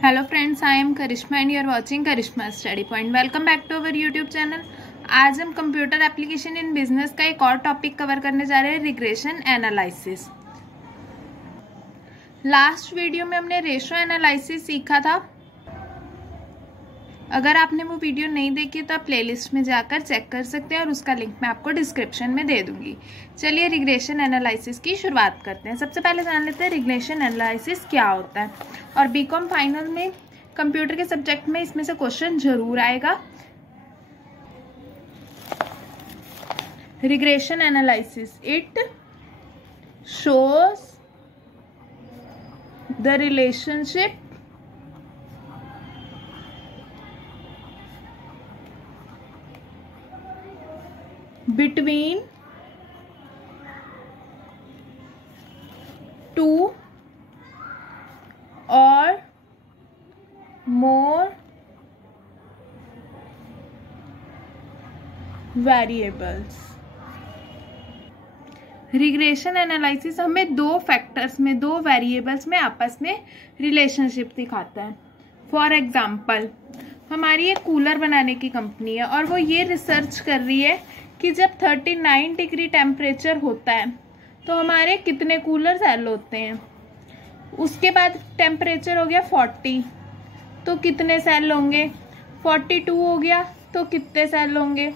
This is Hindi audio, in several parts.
Hello friends, I am Karishma and you are watching Karishma study point. Welcome back to our YouTube channel. आज हम कंप्यूटर एप्लीकेशन इन बिजनेस का एक और टॉपिक कवर करने जा रहे हैं, रिग्रेशन एनालिसिस। लास्ट वीडियो में हमने रेशो एनालिसिस सीखा था। अगर आपने वो वीडियो नहीं देखी तो आप प्लेलिस्ट में जाकर चेक कर सकते हैं और उसका लिंक मैं आपको डिस्क्रिप्शन में दे दूंगी। चलिए रिग्रेशन एनालिसिस की शुरुआत करते हैं। सबसे पहले जान लेते हैं रिग्रेशन एनालिसिस क्या होता है। और बीकॉम फाइनल में कंप्यूटर के सब्जेक्ट में इसमें से क्वेश्चन जरूर आएगा। Regression analysis, it shows the relationship between two or more variables। Regression analysis हमें दो फैक्टर्स में, दो वेरिएबल्स में आपस में रिलेशनशिप दिखाता है। फॉर एग्जाम्पल, हमारी एक कूलर बनाने की कंपनी है और वो ये रिसर्च कर रही है कि जब 39 डिग्री टेम्परेचर होता है तो हमारे कितने कूलर सेल होते हैं। उसके बाद टेम्परेचर हो गया 40 तो कितने सेल होंगे, 42 हो गया तो कितने सेल होंगे।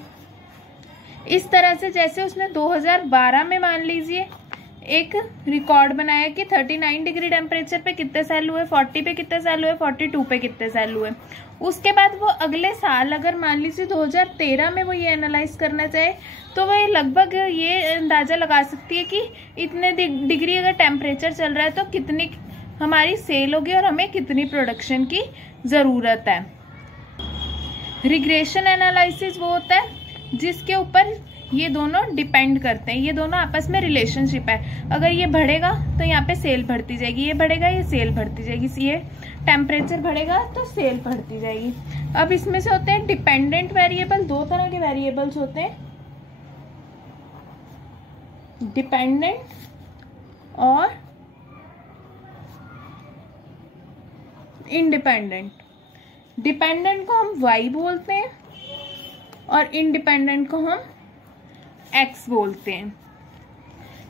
इस तरह से जैसे उसने 2012 में मान लीजिए एक रिकॉर्ड बनाया कि 39 डिग्री टेम्परेचर पे कितने सेल हुए, 40 पे कितने सेल हुए, 42 पे कितने सेल हुए। उसके बाद वो अगले साल अगर मान लीजिए 2013 में वो ये एनालाइज करना चाहे तो वो लगभग ये अंदाजा लगा सकती है कि इतने डिग्री अगर टेम्परेचर चल रहा है तो कितनी हमारी सेल होगी और हमें कितनी प्रोडक्शन की ज़रूरत है। रिग्रेशन एनालिसिस वो होता है जिसके ऊपर ये दोनों डिपेंड करते हैं, ये दोनों आपस में रिलेशनशिप है। अगर ये बढ़ेगा तो यहाँ पे सेल बढ़ती जाएगी, ये बढ़ेगा ये सेल बढ़ती जाएगी, ये टेम्परेचर बढ़ेगा तो सेल बढ़ती जाएगी। अब इसमें से होते हैं डिपेंडेंट वेरिएबल। दो तरह के वेरिएबल्स होते हैं, डिपेंडेंट और इंडिपेंडेंट। डिपेंडेंट को हम y बोलते हैं और इंडिपेंडेंट को हम x बोलते हैं।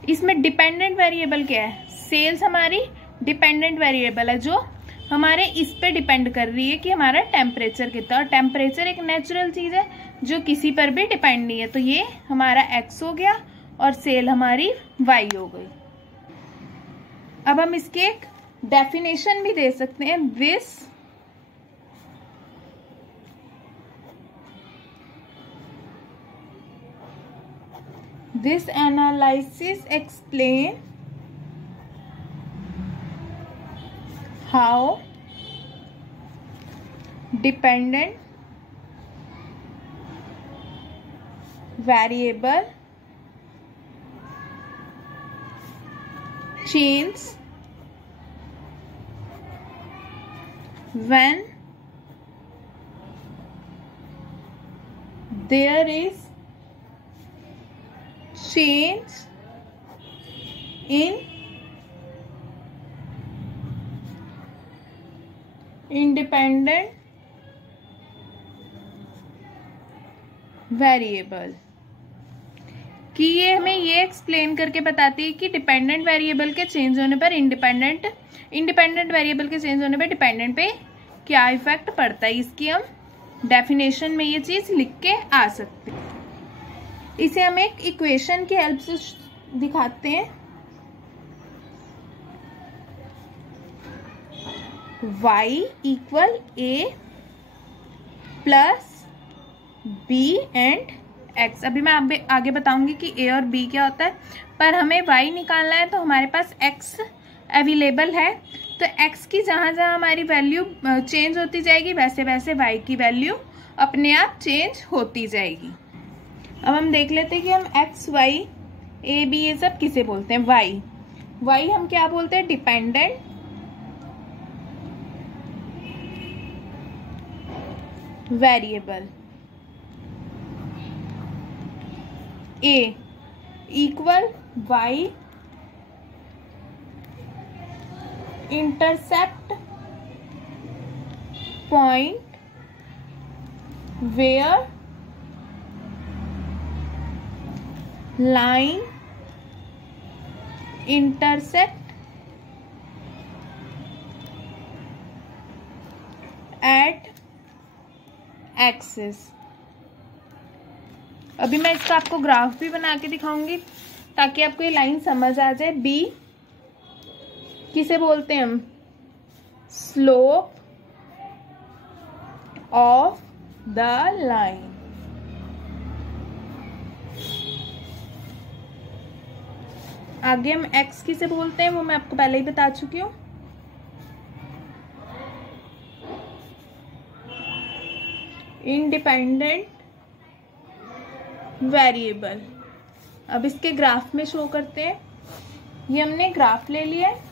इसमें डिपेंडेंट वेरिएबल क्या है, सेल्स हमारी डिपेंडेंट वेरिएबल है जो हमारे इस पे डिपेंड कर रही है कि हमारा टेम्परेचर कितना, और टेम्परेचर एक नेचुरल चीज है जो किसी पर भी डिपेंड नहीं है। तो ये हमारा x हो गया और सेल हमारी y हो गई। अब हम इसकी एक डेफिनेशन भी दे सकते हैं। This analysis explains how dependent variable changes when there is change in independent variable. कि ये हमें ये एक्सप्लेन करके बताती है कि डिपेंडेंट वेरिएबल के चेंज होने पर इंडिपेंडेंट वेरिएबल के चेंज होने पर डिपेंडेंट पे क्या इफेक्ट पड़ता है। इसकी हम डेफिनेशन में ये चीज लिख के आ सकते हैं। इसे हम एक इक्वेशन की हेल्प से दिखाते हैं। y equal a plus b and x। अभी मैं आगे बताऊंगी कि a और b क्या होता है, पर हमें y निकालना है तो हमारे पास x अवेलेबल है। तो x की जहां जहां हमारी वैल्यू चेंज होती जाएगी वैसे वैसे y की वैल्यू अपने आप चेंज होती जाएगी। अब हम देख लेते हैं कि हम x, y, a, b ये सब किसे बोलते हैं। y हम क्या बोलते हैं, dependent variable. a equal y intercept point where line intersect at axis। अभी मैं इसका आपको ग्राफ भी बना के दिखाऊंगी ताकि आपको ये लाइन समझ आ जाए। बी किसे बोलते हैं हम? Slope of the line. आगे हम एक्स किसे बोलते हैं वो मैं आपको पहले ही बता चुकी हूँ। Independent variable. अब इसके ग्राफ में शो करते हैं। ये हमने ग्राफ ले लिया है,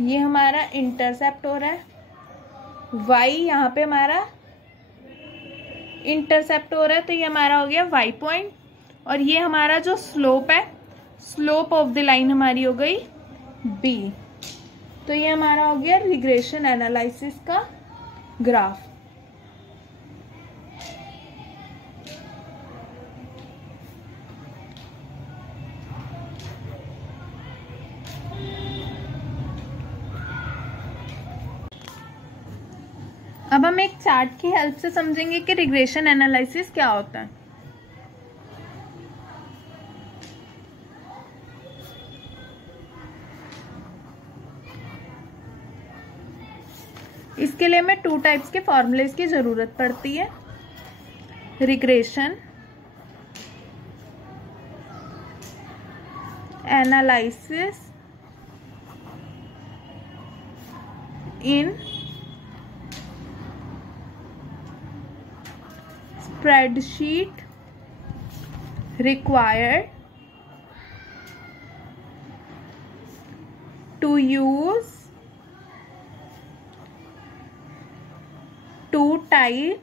ये हमारा इंटरसेप्ट हो रहा है, y यहाँ पे हमारा इंटरसेप्ट हो रहा है, तो ये हमारा हो गया y पॉइंट। और ये हमारा जो स्लोप है, स्लोप ऑफ द लाइन हमारी हो गई b। तो ये हमारा हो गया रिग्रेशन एनालिसिस का ग्राफ। अब हम एक चार्ट की हेल्प से समझेंगे कि रिग्रेशन एनालिसिस क्या होता है। इसके लिए हमें 2 टाइप्स के फॉर्मूलेस की जरूरत पड़ती है। Regression analysis in spreadsheet required to use 2 types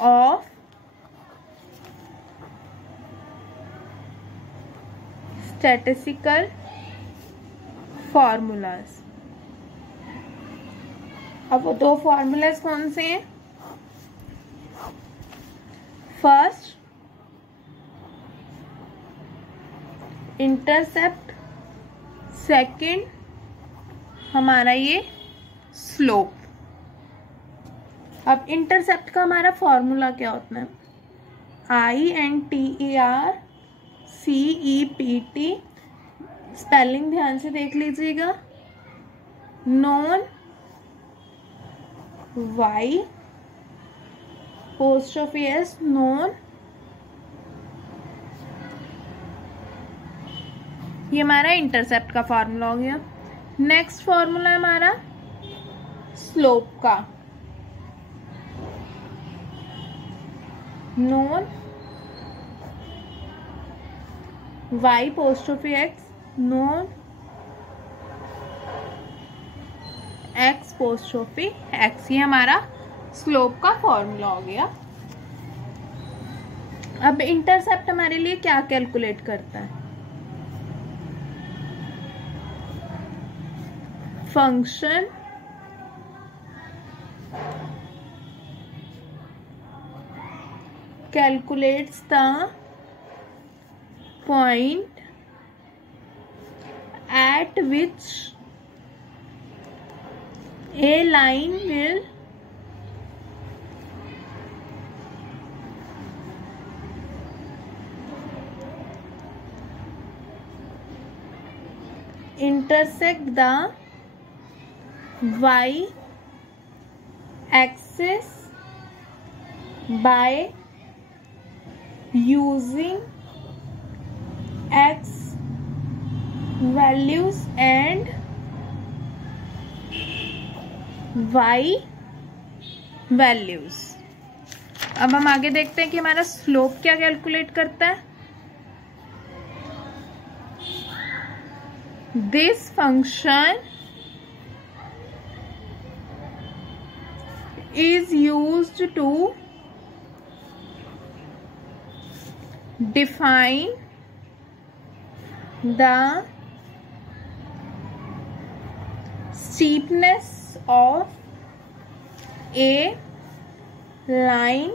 of statistical formulas। अब वो 2 फॉर्मूलाज कौन से हैं? फर्स्ट इंटरसेप्ट, सेकंड हमारा ये स्लोप। अब इंटरसेप्ट का हमारा फॉर्मूला क्या होता है? INTERCEPT। स्पेलिंग ध्यान से देख लीजिएगा। Non y post of S non, ये हमारा इंटरसेप्ट का फॉर्मूला हो गया। नेक्स्ट फॉर्मूला है हमारा स्लोप का। Non y post of x non x post of x, ये हमारा स्लोप का फॉर्मूला हो गया। अब इंटरसेप्ट हमारे लिए क्या कैलकुलेट करता है? Function calculates the point at which a line will intersect the y axis by using x values and y values। अब हम आगे देखते हैं कि हमारा स्लोप क्या कैलकुलेट करता है। This function is used to define the steepness of A line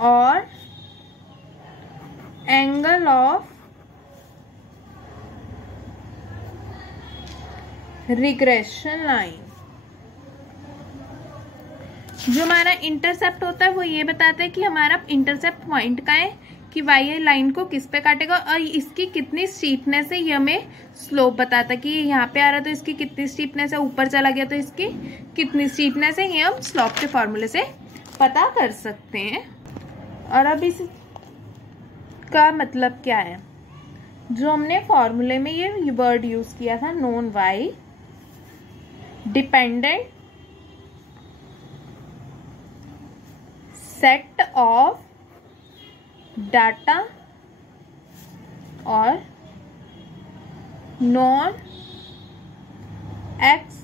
और एंगल ऑफ रिग्रेशन लाइन। जो हमारा इंटरसेप्ट होता है वो ये बताता है कि हमारा इंटरसेप्ट पॉइंट का है कि वाई लाइन को किस पे काटेगा और इसकी कितनी स्टीपनेस है, ये हमें स्लोप बताता है कि यहाँ पे आ रहा है तो इसकी कितनी स्टीपनेस है, ऊपर चला गया तो इसकी कितनी स्टीपनेस है, ये हम स्लोप के फॉर्मूले से पता कर सकते हैं। और अब इसका मतलब क्या है, जो हमने फॉर्मूले में ये वर्ड यूज किया था known Y dependent set of data और non X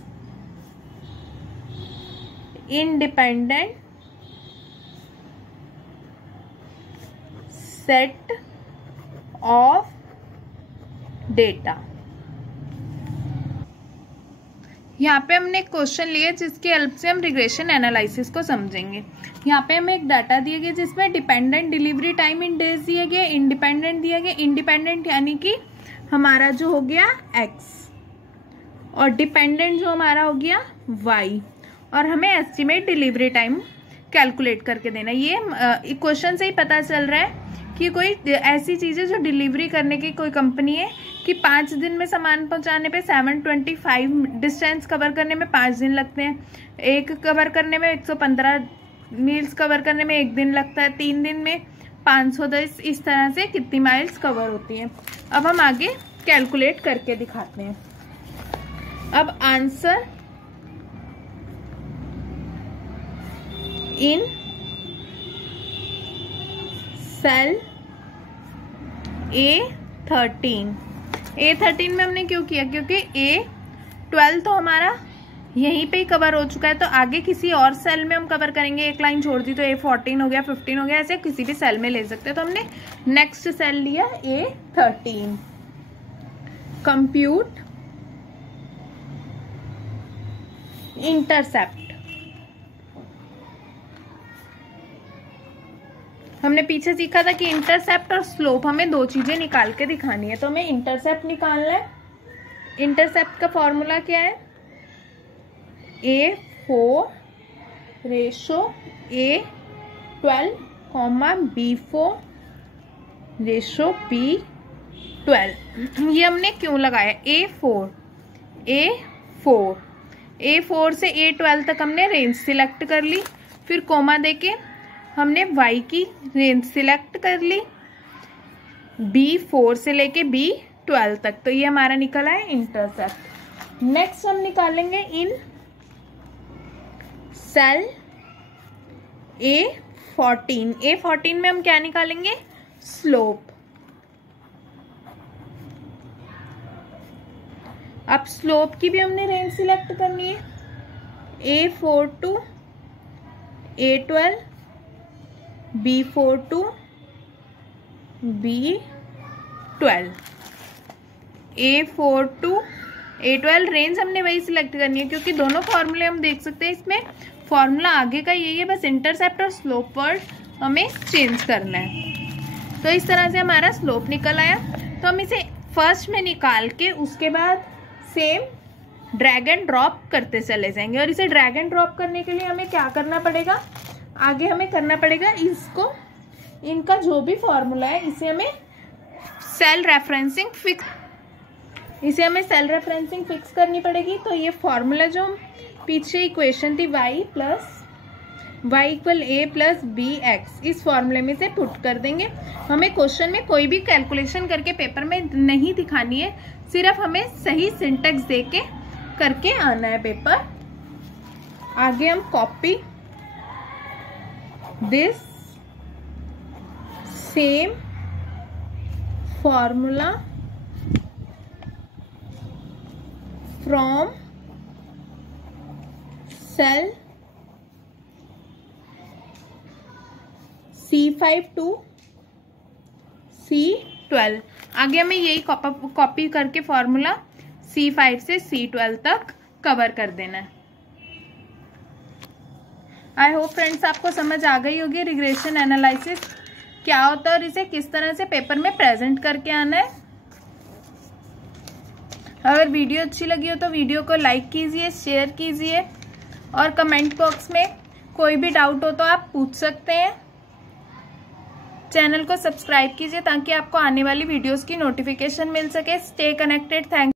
independent set of data. यहाँ पे हमने एक क्वेश्चन लिया जिसकी हेल्प से हम रिग्रेशन एनालिसिस को समझेंगे। यहाँ पे हमें एक डाटा दिया गया जिसमें dependent delivery time in days दिया गया, इंडिपेंडेंट दिया गया। इंडिपेंडेंट यानी कि हमारा जो हो गया x और डिपेंडेंट जो हमारा हो गया y, और हमें एस्टिमेट डिलीवरी टाइम कैलकुलेट करके देना। ये क्वेश्चन से ही पता चल रहा है कि कोई ऐसी चीज़ है जो डिलीवरी करने की कोई कंपनी है कि 5 दिन में सामान पहुंचाने पे 725 डिस्टेंस कवर करने में 5 दिन लगते हैं, एक कवर करने में 115 मील्स कवर करने में 1 दिन लगता है, 3 दिन में 510, इस तरह से कितनी माइल्स कवर होती हैं। अब हम आगे कैलकुलेट करके दिखाते हैं। अब आंसर इन सेल A13 में हमने क्यों किया, क्योंकि A12 तो हमारा यहीं पे ही कवर हो चुका है, तो आगे किसी और सेल में हम कवर करेंगे। एक लाइन छोड़ दी तो A14 हो गया, 15 हो गया, ऐसे किसी भी सेल में ले सकते हैं। तो हमने नेक्स्ट सेल लिया A13। Compute intercept. हमने पीछे सीखा था कि इंटरसेप्ट और स्लोप हमें 2 चीजें निकाल के दिखानी है, तो हमें इंटरसेप्ट निकालना है। इंटरसेप्ट का फॉर्मूला क्या है, A4 ratio A12 B4 ratio B12। ये हमने क्यों लगाया, A4 से A12 तक हमने रेंज सिलेक्ट कर ली, फिर कोमा देके हमने y की रेंज सिलेक्ट कर ली B4 से लेके B12 तक, तो ये हमारा निकला है इंटरसेप्ट। नेक्स्ट हम निकालेंगे इन सेल A14 में हम क्या निकालेंगे, स्लोप। अब स्लोप की भी हमने रेंज सिलेक्ट करनी है, A4 to A12 B4 to B12, A4 to A12 range हमने वही सिलेक्ट करनी है, क्योंकि दोनों फॉर्मूले हम देख सकते हैं इसमें फॉर्मूला आगे का यही है, बस इंटरसेप्ट और स्लोप वर्ड हमें चेंज करना है। तो इस तरह से हमारा स्लोप निकल आया। तो हम इसे फर्स्ट में निकाल के उसके बाद सेम ड्रैग एंड ड्रॉप करते चले जाएंगे। और इसे ड्रैग एंड ड्रॉप करने के लिए हमें क्या करना पड़ेगा, आगे हमें करना पड़ेगा इसको, इनका जो भी फॉर्मूला है इसे हमें सेल रेफरेंसिंग फिक्स करनी पड़ेगी। तो ये फॉर्मूला जो हम पीछे इक्वेशन थी y = a + bx, इस फॉर्मूले में से पुट कर देंगे। हमें क्वेश्चन में कोई भी कैलकुलेशन करके पेपर में नहीं दिखानी है, सिर्फ हमें सही सिंटेक्स देके करके आना है पेपर। आगे हम copy this same formula from cell C5 to C12। आगे हमें यही कॉपी करके फॉर्मूला C5 से C12 तक कवर कर देना है। आई होप फ्रेंड्स आपको समझ आ गई होगी रिग्रेशन एनालिसिस क्या होता है और इसे किस तरह से पेपर में प्रेजेंट करके आना है। अगर वीडियो अच्छी लगी हो तो वीडियो को लाइक कीजिए, शेयर कीजिए और कमेंट बॉक्स में कोई भी डाउट हो तो आप पूछ सकते हैं। चैनल को सब्सक्राइब कीजिए ताकि आपको आने वाली वीडियोस की नोटिफिकेशन मिल सके। Stay connected. थैंक